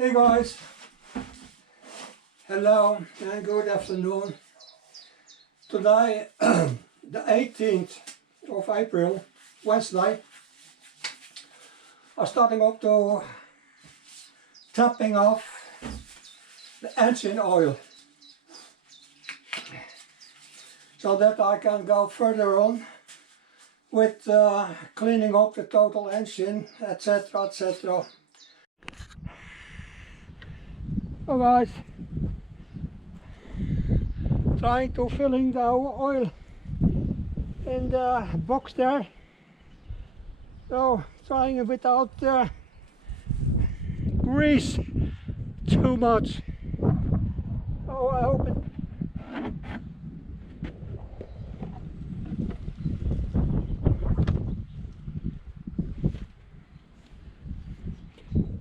Hey guys, hello and good afternoon. Today, the 18th of April, Wednesday, I'm starting up to topping off the engine oil so that I can go further on with cleaning up the total engine, etc, etc. So guys, trying to filling the oil in the box there, so trying it without grease too much. Oh, I hope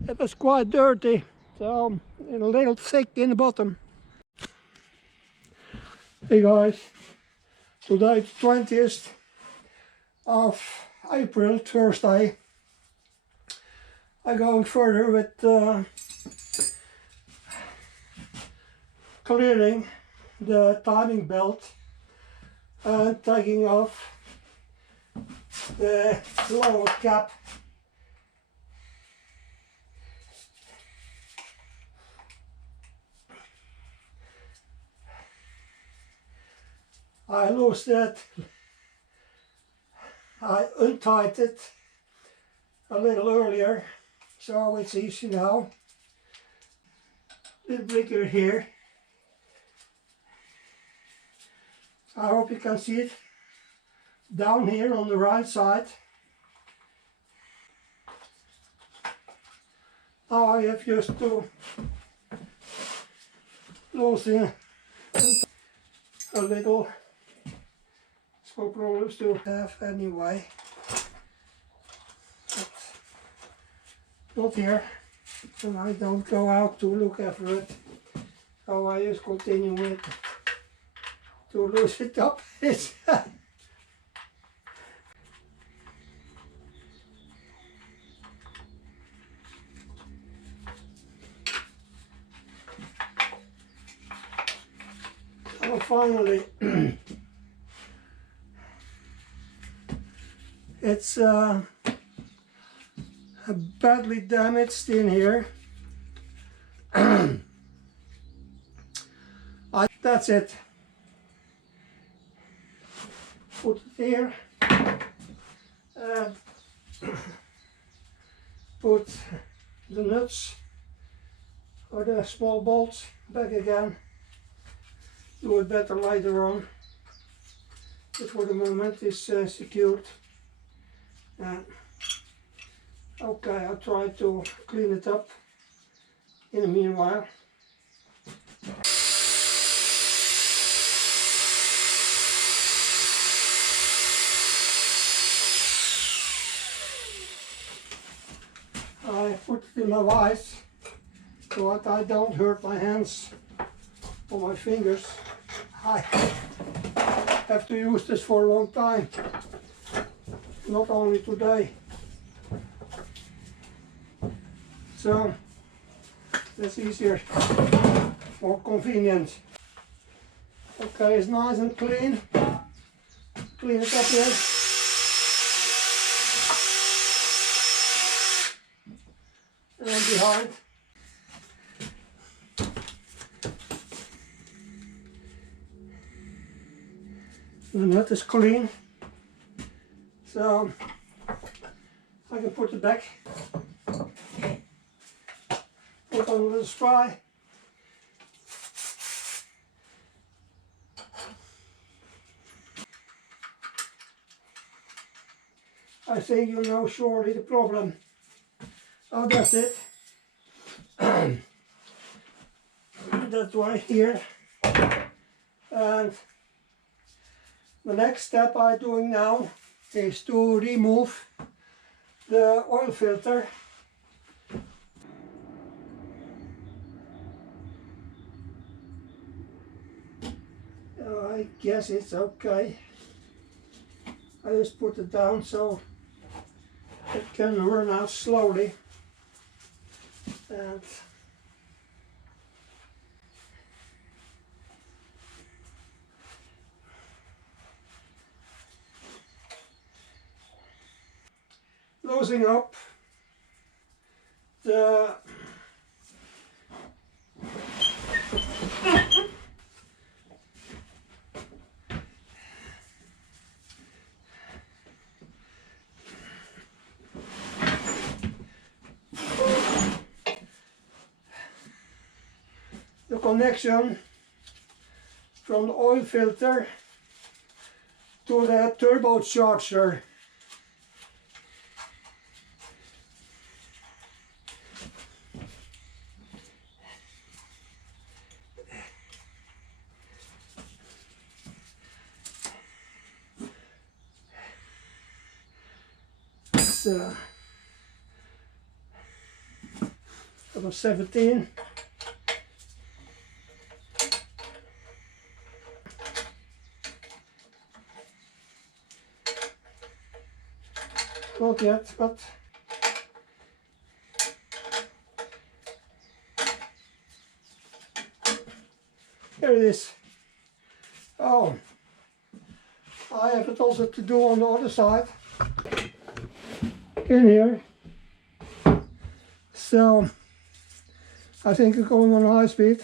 it was quite dirty, so and a little thick in the bottom. Hey guys, today 20th of April, Thursday. I'm going further with clearing the timing belt and taking off the lower cap. I lost that. I untied it a little earlier, so it's easy now. A bit bigger here. I hope you can see it down here on the right side. Now I have just to loosen a little. No problems to have anyway, but not here, and I don't go out to look after it, so I just continue with to loosen it up. It's so finally it's badly damaged in here. That's it. Put it here and put the nuts or the small bolts back again. Do it better later on, but for the moment it's secured. Okay, I'll try to clean it up in the meanwhile. I put it in my vise so that I don't hurt my hands or my fingers. I have to use this for a long time. Not only today. So that's easier, more convenient. Okay, it's nice and clean. Clean it up here. And behind. The nut is clean. So I can put it back, put on a little spray, I think you know surely the problem. Oh, that's it. That's right here. And the next step I'm doing now is to remove the oil filter. I guess it's okay. I just put it down so it can run out slowly. And closing up the connection from the oil filter to the turbocharger. It's about 17. Not yet, but here it is. Oh, I have it also to do on the other side, in here. So I think it's going on high speed.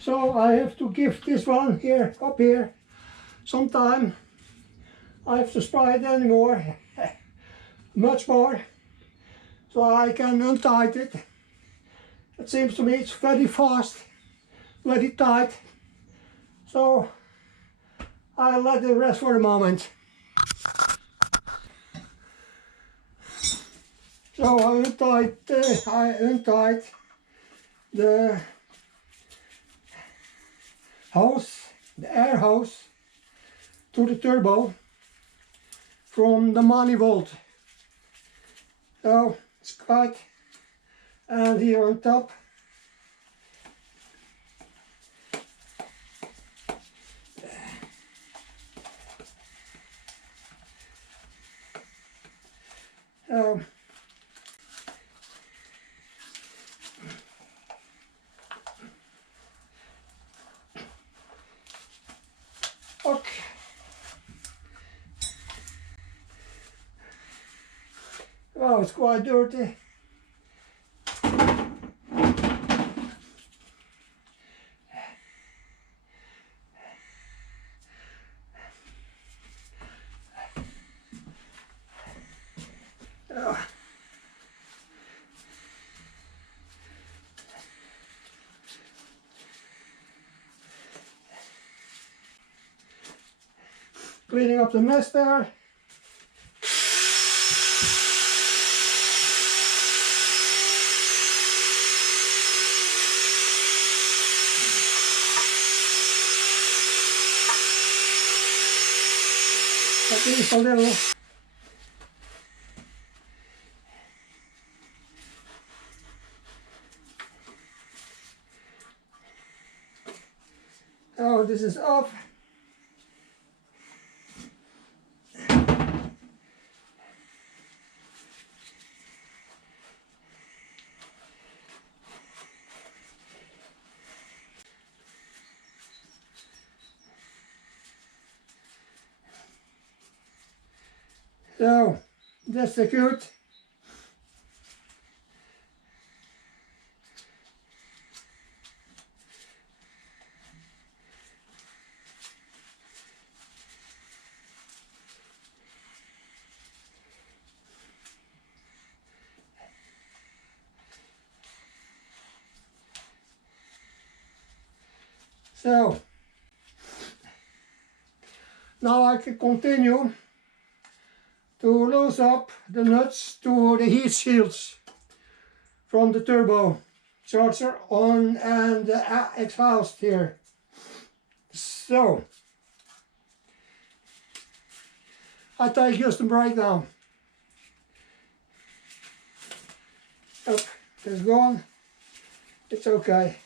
So I have to give this one here, up here, some time. I have to spray it anymore, much more, so I can untie it. It seems to me it's very fast, very tight, so I'll let it rest for a moment. So I untied the hose, the air hose, to the turbo from the manifold. So it's quite, and here on top okay. Oh, it's quite dirty. Cleaning up the mess there. At least a little. Oh, this is off. So, that's secured. So, now I can continue to loosen up the nuts to the heat shields from the turbocharger on and the exhaust here. So, I take just a breakdown. Oh, it's gone. It's okay.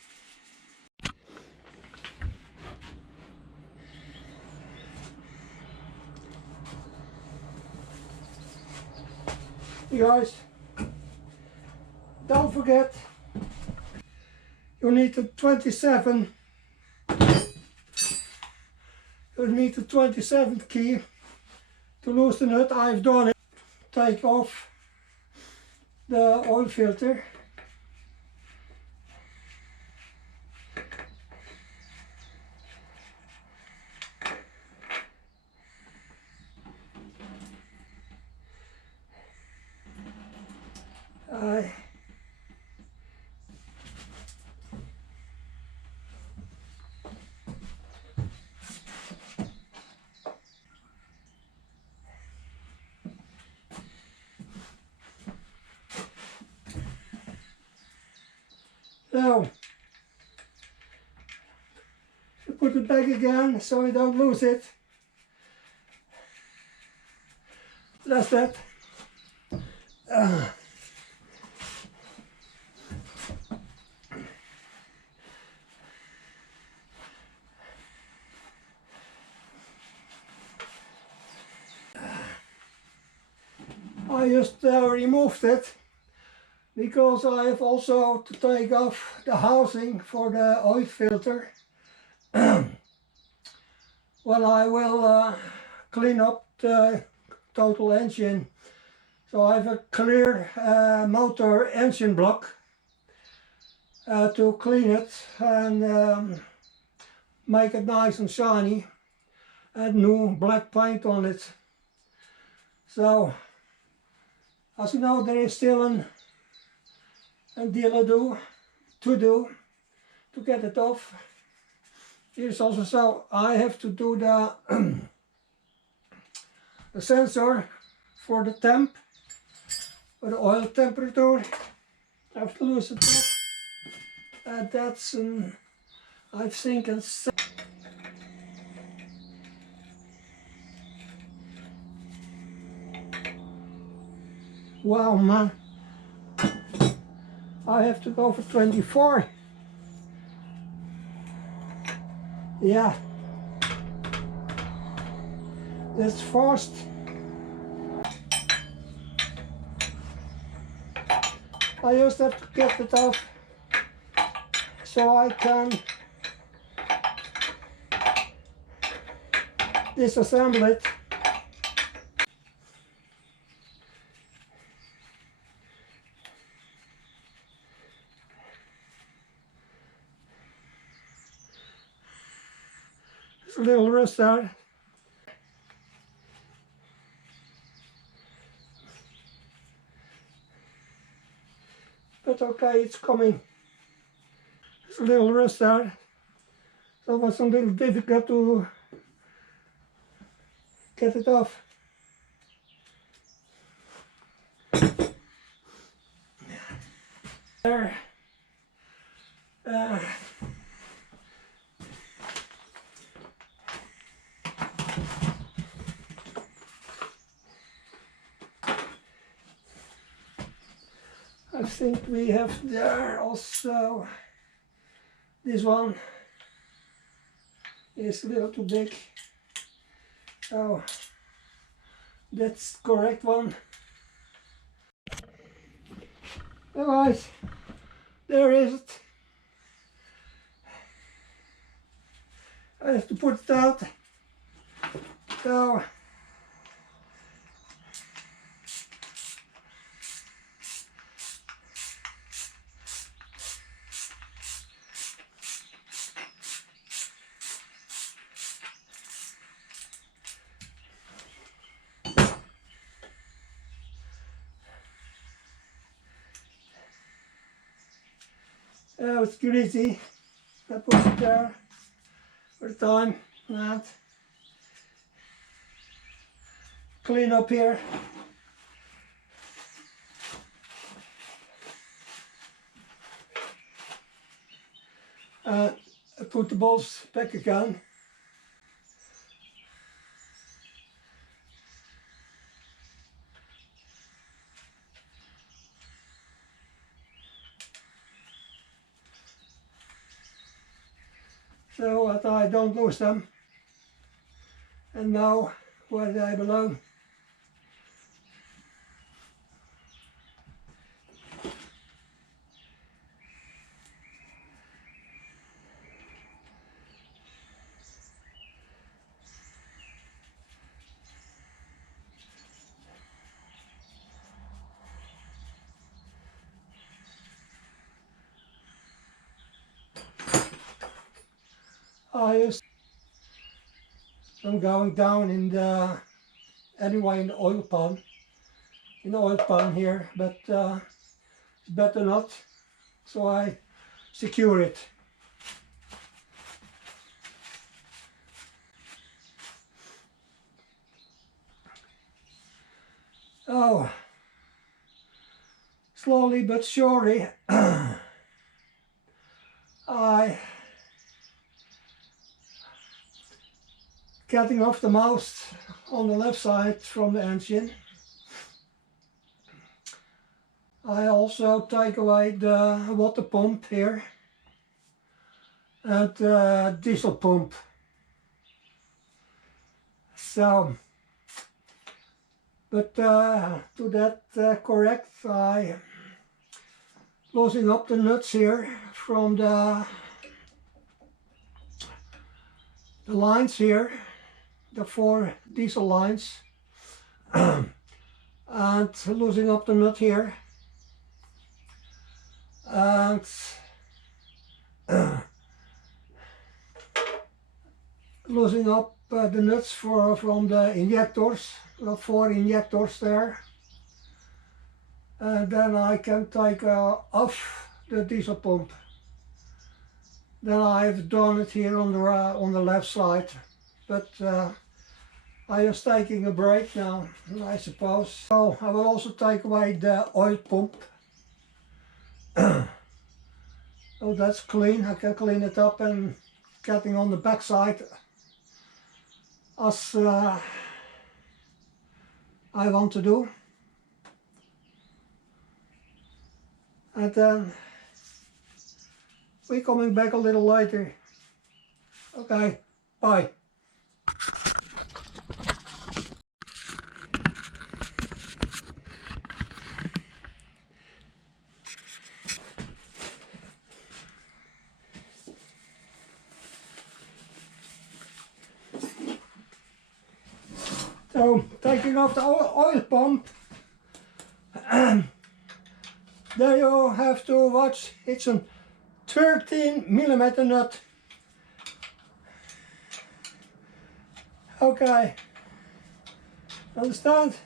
You guys, don't forget, you need the 27th key to loosen the nut. I've done it. Take off the oil filter. So, you put it back again so you don't lose it. That's it. I just removed it because I have also to take off the housing for the oil filter when I will clean up the total engine. So I have a clear motor engine block to clean it and make it nice and shiny, and new black paint on it. So, as you know, there is still a deal to do to get it off. Here's also, so I have to do the sensor for the temp, for the oil temperature. I have to loosen it up. That's I think it's wow, man. I have to go for 24. Yeah. That's fast. I just have to get it off so I can disassemble it. There's a little rust there. But okay, it's coming. There's a little rust there. So it was a little difficult to get it off. There. I think we have there also, this one is a little too big, so that's the correct one. Alright, there is it. I have to put it out. So it's greasy. I put it there for the time and clean up here. I put the bolts back again. So that I don't lose them and know where they belong. I'm going down in the anyway in the oil pan here, but it's better not, so I secure it. Oh, slowly but surely I getting off the mouth on the left side from the engine. I also take away the water pump here and the diesel pump. So, but to that correct, I loosening up the nuts here from the lines here, the 4 diesel lines, and loosening up the nut here, and loosening up the nuts from the injectors, the 4 injectors there, and then I can take off the diesel pump. Then I've done it here on the left side, but I was taking a break now, I suppose. So I will also take away the oil pump. Oh, that's clean. I can clean it up and getting on the back side as I want to do. And then we're coming back a little later. Okay, bye. So, taking off the oil pump, there you have to watch, it's a 13mm nut. Okay, understand?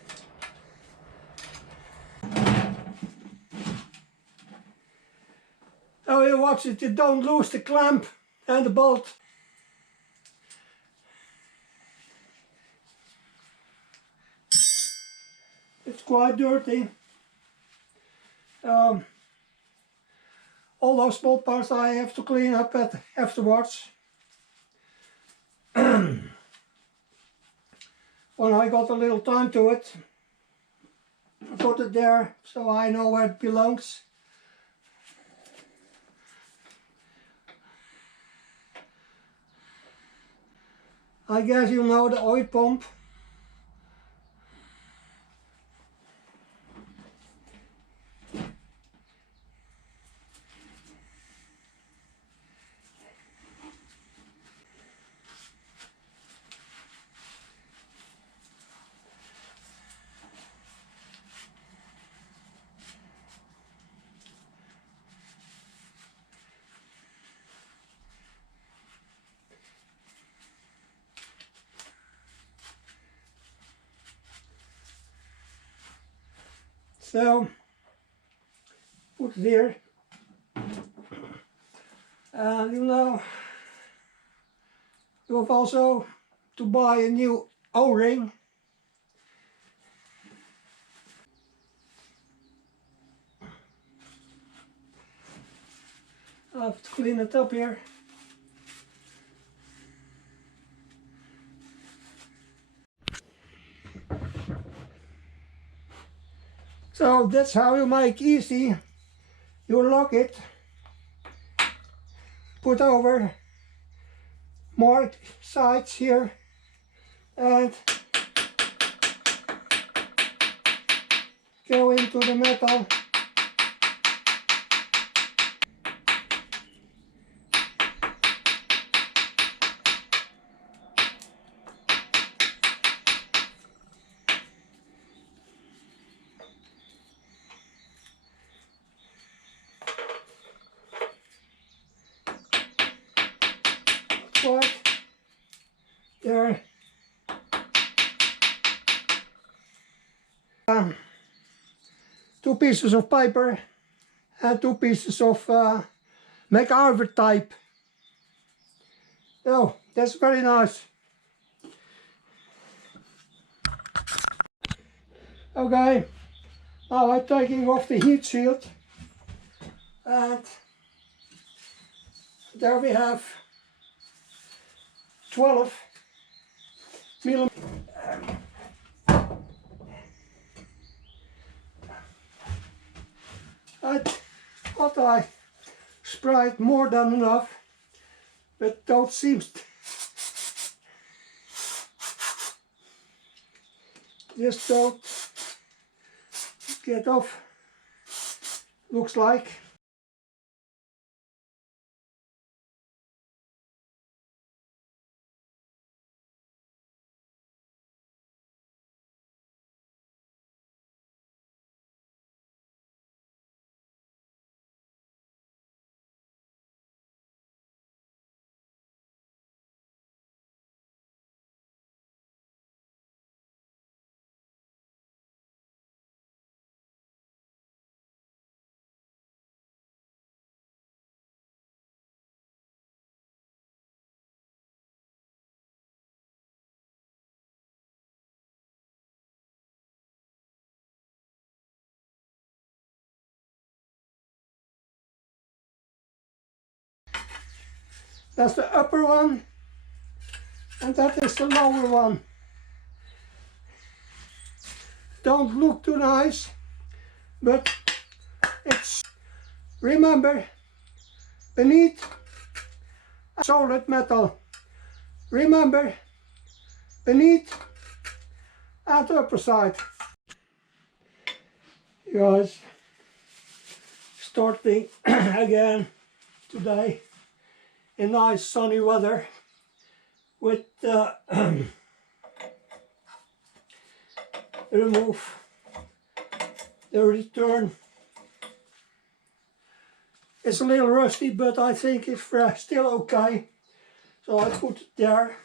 Oh, you watch it, you don't lose the clamp and the bolt. quite dirty. All those small parts I have to clean up afterwards. When I got a little time to it, I put it there so I know where it belongs. I guess you know the oil pump. So, put it here. And you know, you have also to buy a new O-ring. I have to clean it up here. So that's how you make easy. You lock it, put over marked sides here, and go into the metal. Right there. 2 pieces of paper and 2 pieces of MacArthur type. Oh, that's very nice. Okay, now I'm taking off the heat shield, and there we have 12 millimeters. I thought I sprayed more than enough, but don't seem just don't get off, looks like. That's the upper one, and that is the lower one. Don't look too nice, but it's, remember, beneath solid metal. Remember, beneath and the upper side. You guys, starting again today in nice sunny weather with remove the return. It's a little rusty, but I think it's still okay, so I put it there.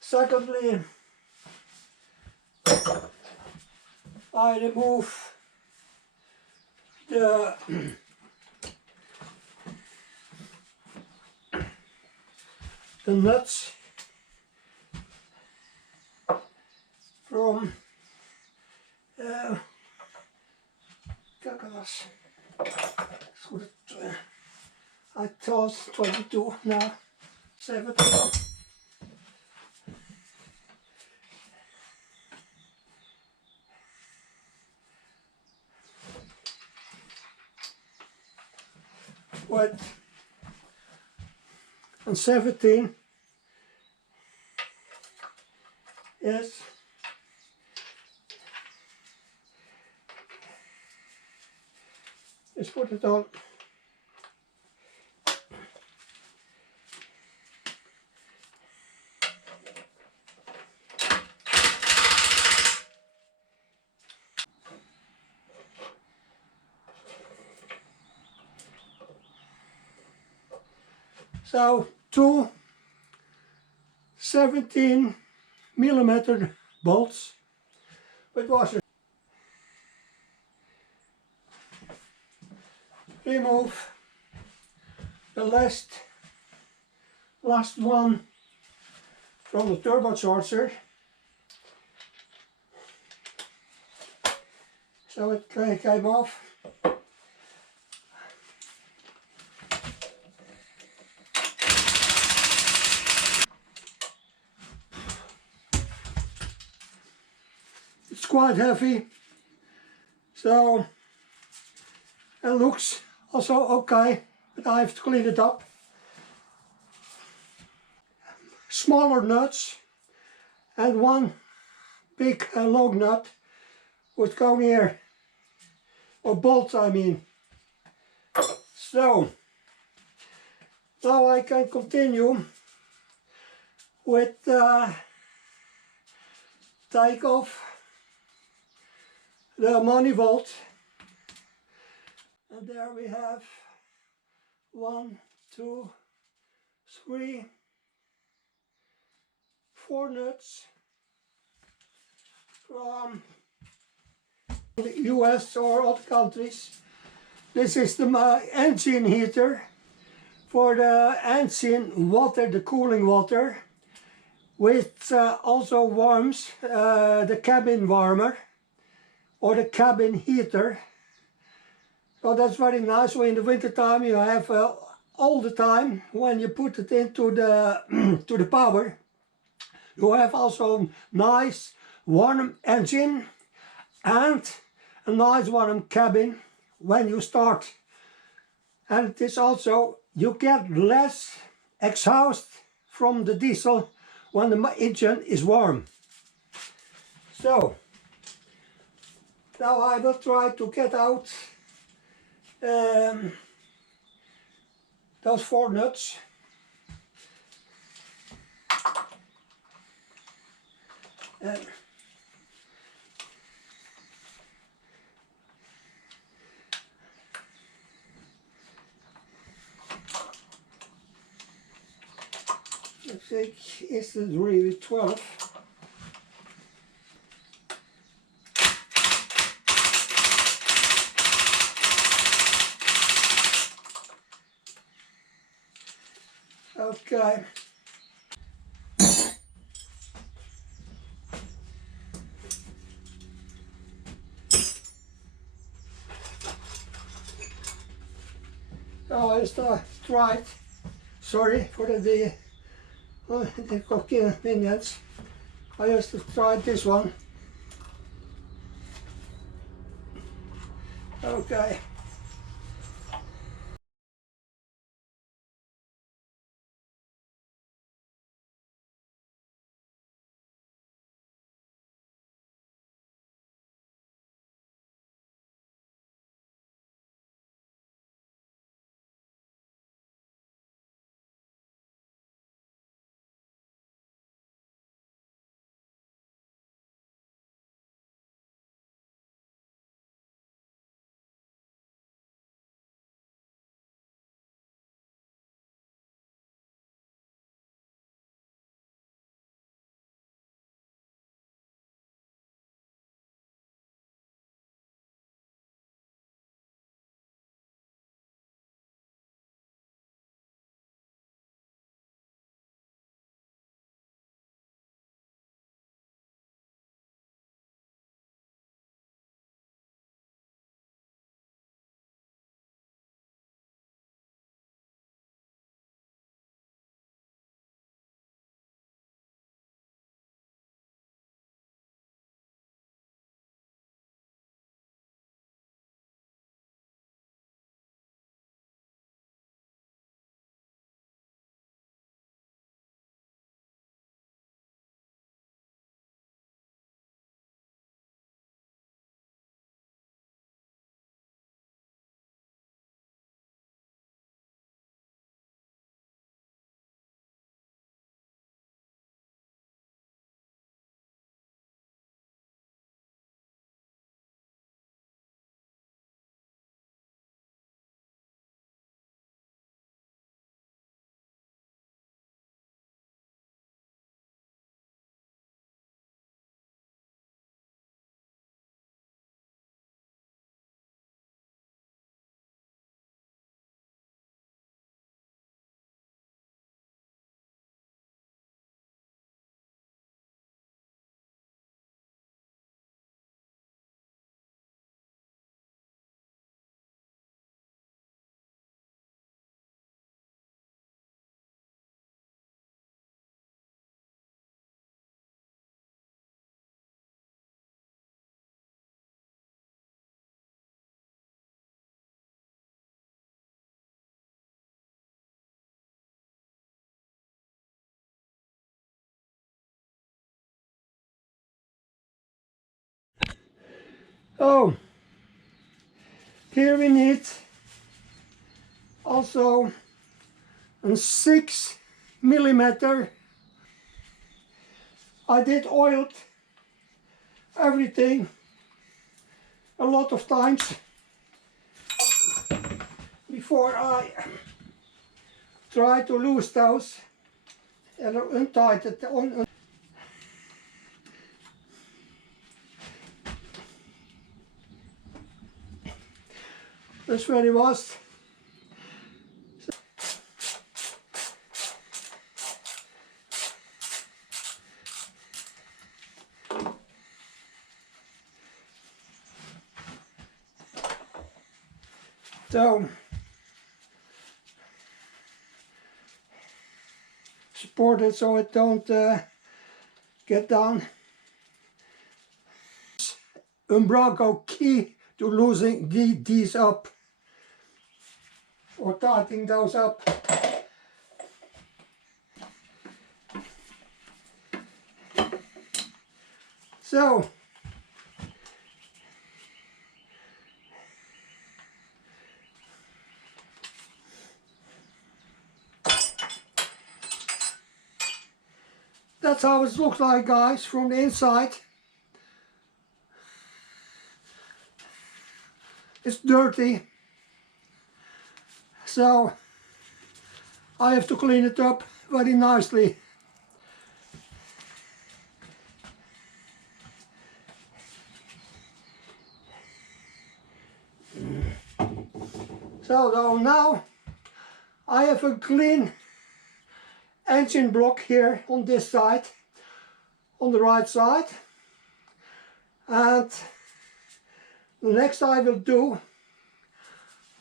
Secondly, I remove the nuts from was goed. I thought 22, now 17. What? And 17 is let's put it on. So 2 17mm bolts with washer. Remove the last one from the turbocharger, so it came off. It's quite heavy, so it looks also okay, but I have to clean it up. Smaller nuts and one big long nut would go here, or bolt I mean. So now I can continue with take off the manifold, and there we have 1, 2, 3, 4 nuts from the US or other countries. This is the engine heater for the engine water, the cooling water, which also warms the cabin warmer or the cabin heater. So that's very nice. So in the winter time you have all the time when you put it into the to the power, you have also nice warm engine and a nice warm cabin when you start. And it is also, you get less exhaust from the diesel when the engine is warm. So now I will try to get out those 4 nuts. I think it's really 12. Okay. Oh, I just tried. Sorry for the inconvenience. I just tried this one. Okay. Oh, here we need also a 6 mm. I did oiled everything a lot of times before I try to lose those and untied it on. That's where it was. So support it so it don't get down. Umbraco key to losing these up or tightening those up. So that's how it looks like, guys, from the inside. It's dirty, so I have to clean it up very nicely. So now I have a clean engine block here on this side, on the right side, and the next I will do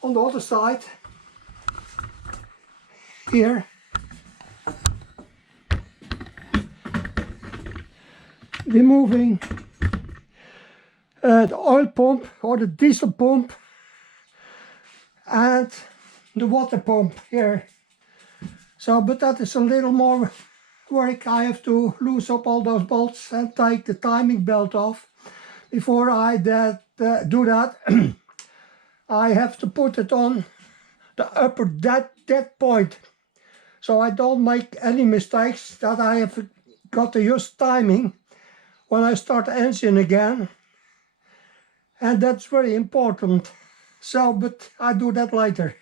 on the other side here, removing the oil pump or the diesel pump and the water pump here. So, but that is a little more work. I have to loose up all those bolts and take the timing belt off. Before I do that, I have to put it on the upper dead point, so I don't make any mistakes, that I have got to use timing when I start the engine again, and that's very important. So, but I do that later.